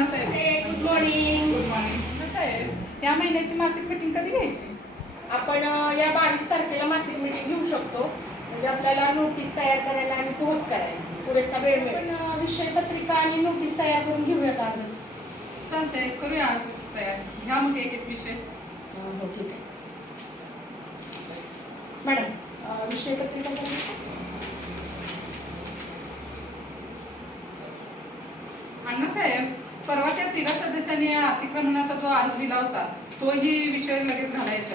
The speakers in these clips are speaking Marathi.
Annasaheb good morning good morning Annasaheb या महिन्याची मासिक मीटिंग कधी घ्यायची? आपण अ, या बावीस तारखेला मासिक मीटिंग घेऊ शकतो. म्हणजे आपल्याला नोटीस तयार करायला आणि पोहोच करायला. पुरेसा वेळ मिळेल. पण अ, विषय पत्रिका आणि नोटीस तयार करून घेऊया का आजच चालतंय. करूया आजच तयार. घ्या मग एक एक विषय. हो ठीक आहे. मॅडम अ, विषय पत्रिका झाली? अण्णासाहेब परवा त्या तिघा सदस्यांनी अतिक्रमणाचा जो अर्ज दिला होता तोही विषय लगेच घालायचा.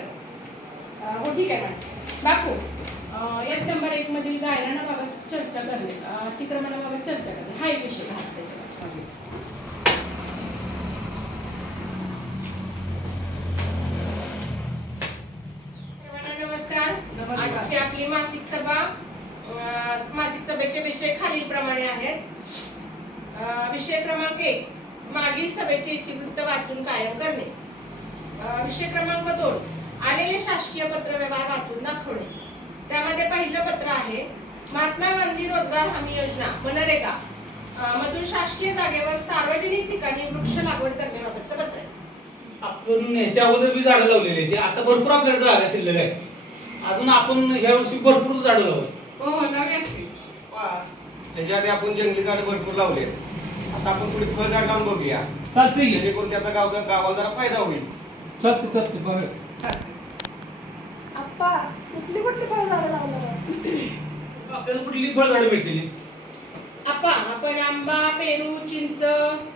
अ, हो ठीक आहे मॅडम. बापू या चंबर एक मधील गायनाबाबत चर्चा करणे अतिक्रमणाबाबत चर्चा करणे हा एक विषय घाला. आजची आपली मासिक सभा मासिक सभेचे विषय खालीलप्रमाणे आहेत. अ, विषय क्रमांक एक. मागील सभेचे इतिवृत्त वाचून कायम करणे. विषय क्रमांक दोन आलेले शासकीय पत्रव्यवहार वाचून दाखवणे. त्यामध्ये पहिलं पत्र आहे महात्मा गांधी रोजगार हमी योजना मनरेगा. मधून शासकीय जागेवर सार्वजनिक ठिकाणी वृक्ष लागवड करण्याबाबतचं पत्र आहे. आपण ह्याच्या अगोदर बी झाडं लावलेली आहेत. आता भरपूर आपल्याकडे जागा शिल्लक आहे अजून आपण ह्या वर्षी भरपूर झाडं लावू. हो हो लावूयात की. त्याच्या आधी आपण जंगली झाडं भरपूर लावले आता आपण थोडी फळ झाड लावून बघूया. चालतंय की. जेणेकरून त्याचा गाव गावाला जरा फायदा होईल. चालते चालते बघा चालतंय. आप्पा कुठली कुठली फळझाडं लावणार आपल्याला कुठली फळझाडं मिळतील? आप्पा आपण आंबा पेरू चिंच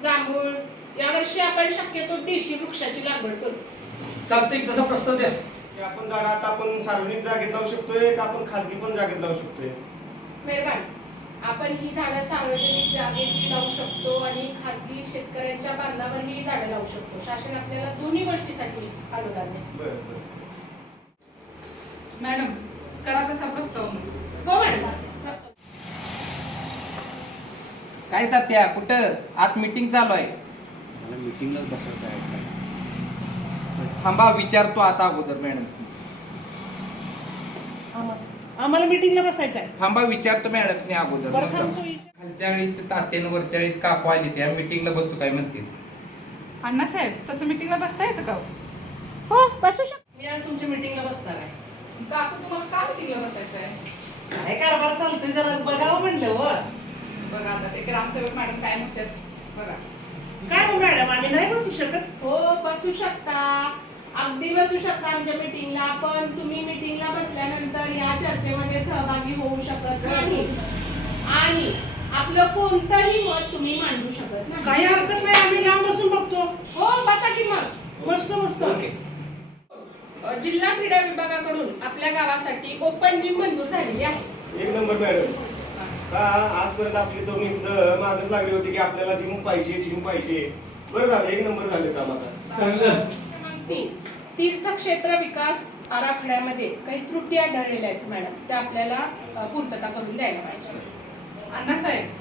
जांभूळ यावर्षी आपण शक्यतो देशी वृक्षाची लागवड करू. चालतंय तसा प्रस्ताव द्या. आपण झाडं आता आपण सार्वजनिक जागेत लावू शकतोय का? आपण खाजगी पण जागेत लावू शकतोय? मेहरबान. आपण ही झाडं सार्वजनिक जागेत लावू शकतो आणि खाजगी शेतकऱ्यांच्या बांधावर ही झाडं लावू शकतो. शासन आपल्याला दोन्ही गोष्टीसाठी अनुदान देते. मॅडम करा तसा प्रस्ताव. हो मॅडम. प्रस्ताव. काय तात्या कुठं? आत मीटिंग चालू आहे. मला मीटिंगलाच बसायचं आहे थांबा विचारतो आता अगोदर मॅडम आम्हाला मीटिंगला बसायचं आहे थांबा विचारतो मॅडमसनी अगोदर. बरं मग थांबतो जाऊ. खालच्या वेळीच तात्यान वरच्या वेळीस काकू आली त्या मीटिंगला बसू काय म्हणते अण्णासाहेब तसं मीटिंगला बसता येतं का हो? हो बसू शकतो मी आज तुमच्या मीटिंगला बसणार आहे. काकू तुम्हाला का मीटिंगला बसायचं आहे काय कारभार चालतोय जरा बघावं म्हणलं व. बघा आता ते ग्रामसेवक मॅडम काय म्हणतात बघा. काय हो मॅडम आम्ही नाही बसू शकत. हो बसू शकता. अगदी बसू शकता आमच्या मीटिंगला पण तुम्ही मीटिंगला बसल्यानंतर या चर्चेमध्ये सहभागी होऊ शकत नाही. आणि आपलं कोणतंही मत तुम्ही मांडू शकत नाही. काही हरकत नाही आम्ही लांब बसून बघतो. हो बसा की मग. मस्त मस्त. जिल्हा क्रीडा विभागाकडून आपल्या गावासाठी ओपन जिम मंजूर झालेली आहे. एक नंबर मॅडम. का आजपर्यंत आपली तरुण इथलं मागच लागली होती की आपल्याला जिम पाहिजे जिम पाहिजे. बरं झालं एक नंबर झाले काम आता. तीन तीर्थक्षेत्र विकास आराखड्यामध्ये काही त्रुटी आढळलेल्या आहेत मॅडम. त्या आपल्याला पूर्तता करून द्यायला पाहिजे. अण्णासाहेब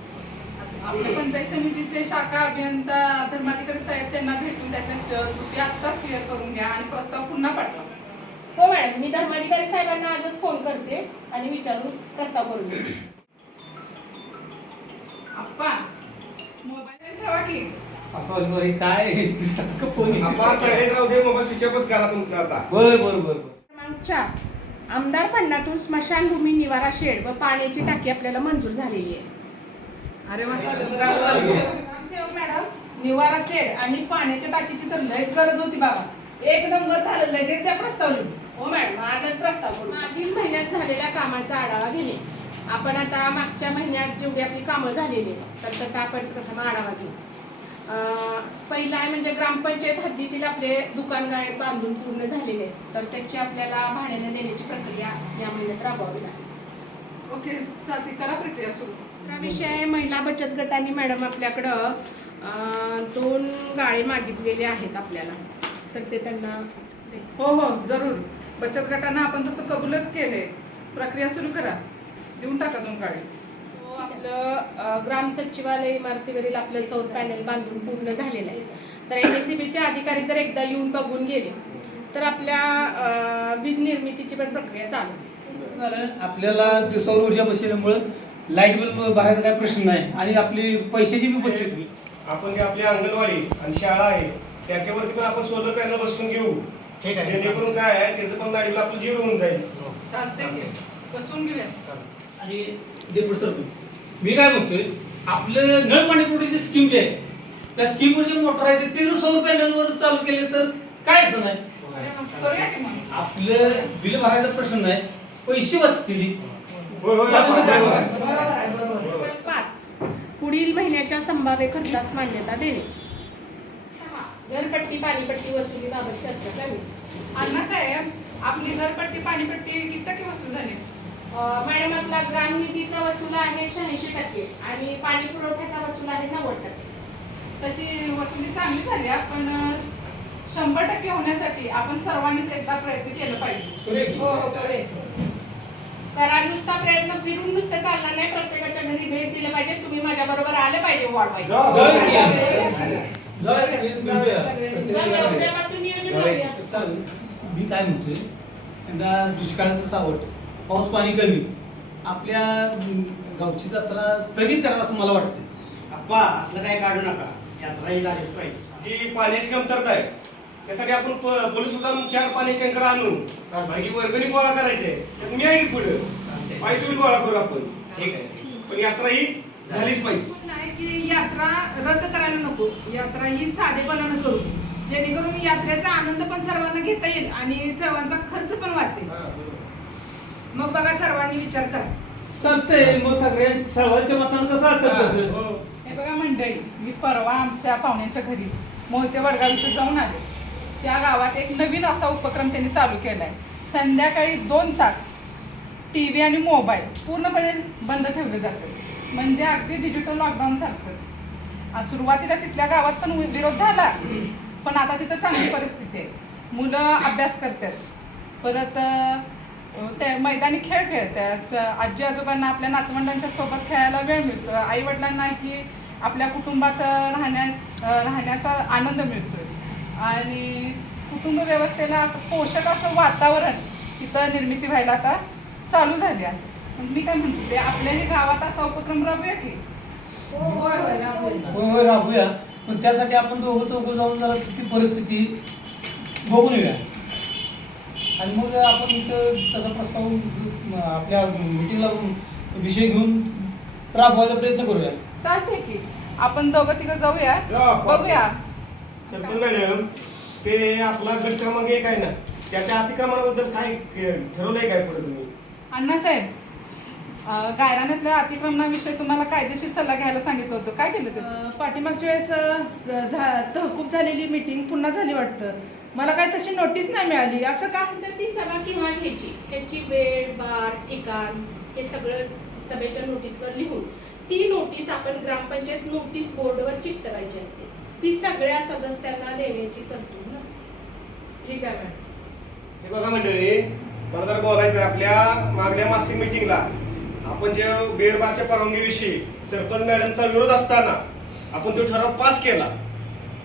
आपल्या पंचायत समितीचे शाखा अभियंता धर्माधिकारी साहेब त्यांना भेटून त्यातल्या त्रुटी आत्ताच क्लिअर करून घ्या आणि प्रस्ताव पुन्हा पाठवा. हो मॅडम. मी धर्माधिकारी साहेबांना आजच फोन करते आणि विचारून प्रस्ताव करून देते. आप्पा मोबाईल ठेवा की. सॉरी सॉरी काय सारखं फोन येतोय. आपण सायलेंट राहू दे मोबाईल स्विच ऑफच करा तुमचा आता. बर बर बर बर. क्रमांक चार आमदार फंडातून स्मशानभूमी निवारा शेड व पाण्याची टाकी आपल्याला मंजूर झालेली आहे. अरे ग्रामसेवक मॅडम निवारा सेड आणि पाण्याच्या टाकीची तर लयच गरज होती बाबा. एक नंबर झालं लगेच त्या प्रस्ताव लिहून हो मॅडम आजच प्रस्ताव मागील महिन्यात झालेल्या कामाचा आढावा घेणे. आपण आता मागच्या महिन्यात जेवढी आपली कामं झालेली आहेत, तर त्याचा आपण प्रथम आढावा घेऊ. पहिला आहे म्हणजे ग्रामपंचायत हद्दीतील आपले दुकान गाळे बांधून पूर्ण झालेले आहेत. तर त्याची आपल्याला भाड्याने देण्याची प्रक्रिया या महिन्यात राबवावी लागेल. ओके चालते करा प्रक्रिया सुरू. दुसरा विषय महिला बचत गटाने मॅडम आपल्याकडं दोन गाळे मागितलेले आहेत आपल्याला. तर ते त्यांना. हो हो जरूर. बचत गटांना आपण तसं कबूलच केलंय. प्रक्रिया सुरू करा. देऊन टाका दोन हो, आपलं ग्राम सचिवालय इमारतीवरील आपलं सौर पॅनेल बांधून पूर्ण झालेलं आहे. तर एन चे अधिकारी जर एकदा येऊन बघून गेले तर आपल्या वीज निर्मितीची पण प्रक्रिया चालू आपल्याला ते सौर ऊर्जा बसवल्यामुळं लाइट बिल भरायचा काही प्रश्न नाही आणि आपली पैशाची बी बचत होईल. आपण जे आपली अंगणवाडी आणि शाळा आहे त्याच्यावरती पण आपण सोलर पॅनल बसवून घेऊ. ठीक आहे. जेणेकरून काय आहे त्याचं पण लाईटला आपलं झिरो होऊन जाईल. बसवून घेऊया. आणि सरपंच मी काय म्हणतोय आपलं नळ पाणी पुरवठ्याची स्कीम जी आहे त्या स्कीमवर जे मोटर आहे ते जर सौर पॅनलवर चालू केले तर काय अडचण आहे? अरे मग करूया की मग? आपलं बिल भरायचा प्रश्न नाही पैसे वाचतील. होय होय आपण आपण काय बरोबर. बरोबर आहे बरोबर आहे. पाच. पुढील महिन्याच्या संभाव्य खर्चास मान्यता देणे. सहा. घरपट्टी पाणीपट्टी वसुलीबाबत चर्चा करणे. अण्णासाहेब आपली घरपट्टी पाणीपट्टी किती टक्के वसूल झाली? मॅडम आपला ग्रामनिधीचा वसूल आहे शहाऐंशी टक्के आणि पाणी पुरवठ्याचा वसूल आहे नव्वद टक्के. तशी वसुली चांगली झाली आहे, पण शंभर टक्के होण्यासाठी आपण सर्वांनीच एकदा प्रयत्न केला पाहिजे. हो हो करेक्ट. कारण नुसता प्रयत्न फिरून नुसतं चालला नाही प्रत्येकाच्या घरी भेट दिलं पाहिजे तुम्ही माझ्या बरोबर आले पाहिजे वॉर्ड. चालेल. मी काय म्हणतोय दुष्काळाचं सावट पाऊस पाणी कमी. आपल्या गावची जत्रा स्थगित करावं असं मला वाटतं अप्पा असलं काय काढू नका. यात्रा ही झालीच पाहिजे जी पाण्याची कमतरता आहे त्यासाठी आपण प- पोलीस सुद्धा चार पाण्याचे टँकर आणू माझी वर्गणी गोळा करायची. आहे त्यात मी आहे पुढे. चालतंय. पायचुडी गोळा करू आपण. ठीक आहे पण यात्रा ही झालीच पाहिजे. पण आहे की यात्रा रद्द करायला नको. यात्रा ही साधेपणानं करू. जेणेकरून यात्रेचा आनंद पण सर्वांना घेता येईल आणि सर्वांचा खर्च पण वाचेल. मग बघा सर्वांनी विचार करा. चालतंय मग सगळ्या सर्वांच्या मतानं कसं असेल तसं? हो. हे बघा मंडळी मी परवा आमच्या पाहुण्यांच्या घरी मोहिते वडगाव इथं जाऊन आले. त्या गावात एक नवीन असा उपक्रम त्यांनी चालू केलाय. संध्याकाळी दोन तास टी व्ही आणि मोबाईल पूर्णपणे बंद ठेवले जाते म्हणजे अगदी डिजिटल लॉकडाऊन सारखंच. आ, सुरुवातीला तिथल्या गावात पण वि- विरोध झाला. पण आता तिथं चांगली परिस्थिती आहे. मुलं अभ्यास करतात. परत अ, ते मैदानी खेळ खेळतात. आजी आजोबांना आपल्या नातवंडांच्या सोबत खेळायला वेळ मिळतो. आई वडिलांना की आपल्या कुटुंबात राहण्या राहण्याचा आनंद मिळतोय. आणि कुटुंब व्यवस्थेला असं पोषक असं वातावरण तिथं निर्मिती व्हायला आता चालू झाली आहे. मग मी काय म्हणते आपल्याही गावात असा उपक्रम राबूया की? होय होय राबूया. पण त्यासाठी आपण दोघं चौघं जाऊन जरा ती परिस्थिती बघून येऊया. आणि मग आपण इथं तसा प्रस्ताव आपल्या मिटिंगला विषय घेऊन राबवायचा प्रयत्न करूया. चालते की. आपण दोघं तिघं जाऊया. जा. बघूया. सरपंच मॅडम ते आपला गट क्रमांक एक आहे ना त्याच्या अतिक्रमणाबद्दल काय क- ठरवलंय काय पुढे तुम्ही? अण्णासाहेब गायरानातल्या अतिक्रमणाविषयी तुम्हाला कायदेशीर सल्ला घ्यायला सांगितलं होतं. काय केलं त्याचं? पाठीमागच्या वेळेस झा- तहकूब झालेली मीटिंग पुन्हा झाली वाटतं. मला काय तशी नोटीस नाही मिळाली. असं का? तर ती सभा केव्हा घ्यायची त्याची वेळ बार ठिकाण हे सगळं सभेच्या नोटीसवर लिहून ती नोटीस आपण ग्रामपंचायत नोटीस बोर्डवर चिकटवायची असते. ती सगळ्या सदस्यांना देण्याची तरतूद नसते. ठीक आहे मॅडम. हे बघा मंडळी मला जर बोलायचं आहे आपल्या मागल्या मासिक मिटिंगला आपण जे बेरबारच्या परवानगीविषयी सरपंच मॅडमचा विरोध असताना आपण तो ठराव पास केला.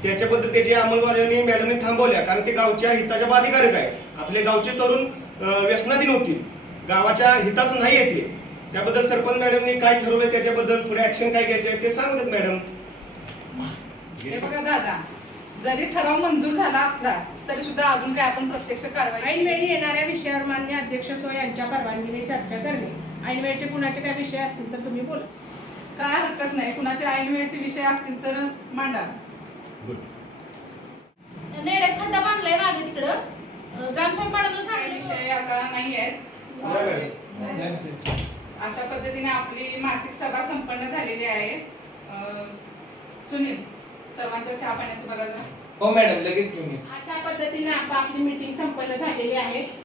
त्याच्याबद्दल त्याची अंमलबजावणी मॅडमने थांबवल्या कारण ते गावच्या हिताच्या बाधिकारक आहे आपले गावचे तरुण व्यसनाधीन होतील. गावाच्या हिताचं नाही येते त्याबद्दल सरपंच मॅडमने काय ठरवलंय त्याच्याबद्दल पुढे ऍक्शन काय घ्यायचे आहे ते सांगतात मॅडम. हे बघा दादा जरी ठराव मंजूर झाला असला तरी सुद्धा अजून काय आपण प्रत्यक्ष कारवाई ऐनवेळी येणाऱ्या विषयावर मान्य अध्यक्ष सो यांच्या परवानगीने चर्चा करणे. ऐनवेळचे कुणाचे काय विषय असतील तर तुम्ही बोला. काय हरकत नाही कुणाचे ऐन वेळेचे विषय असतील तर मांडा. खड्डा बांधलाय मागे तिकडं. सांगितलं विषय आता नाही आहेत अशा पद्धतीने आपली मासिक सभा संपन्न झालेली आहे. अं, सुनील सर्वांच्या चहा पाण्याचं बघा जरा. हो मॅडम लगेच घेऊन ये. अशा पद्धतीने आप- आपली मीटिंग संपन्न झालेली आहे.